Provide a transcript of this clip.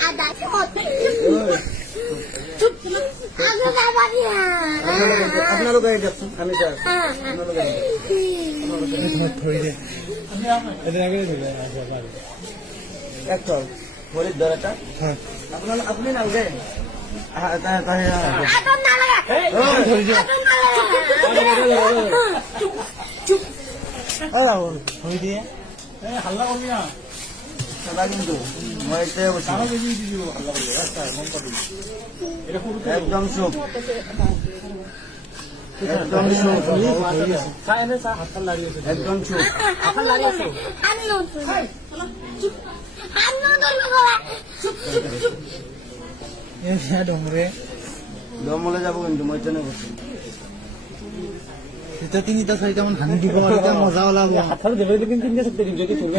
ada shot. Aku dapat dia. আপনার লোক গাড়ি যাচ্ছেন আমি স্যার আপনার লোক গাড়ি একটা ফরিদ ধরাটা আপনার আপনি না উঠে Atom na laga. Atom na laga. Chup. হয়ে দিয়ে হাল্লা করবি না দাদা কিন্তু মইতে বসে আরো বেশি দিব হাল্লা করবি রাস্তা মন পাবি এটা পুরো একদম চুপ একদম চুপ সাইনে সা হাত লাড়িয়েছে একদম চুপ Ano to? Chup. Ano to lugawa? Chup. ডমরে দমলে যাব কিন্তু মইতে না বসে এটা তিনিটা চাৰিটা মান ভাঙি দিব আৰু মজা ওলাব হাত দেবে কিন্তু তিনটা সপ্তাহ দিন যদি তুমি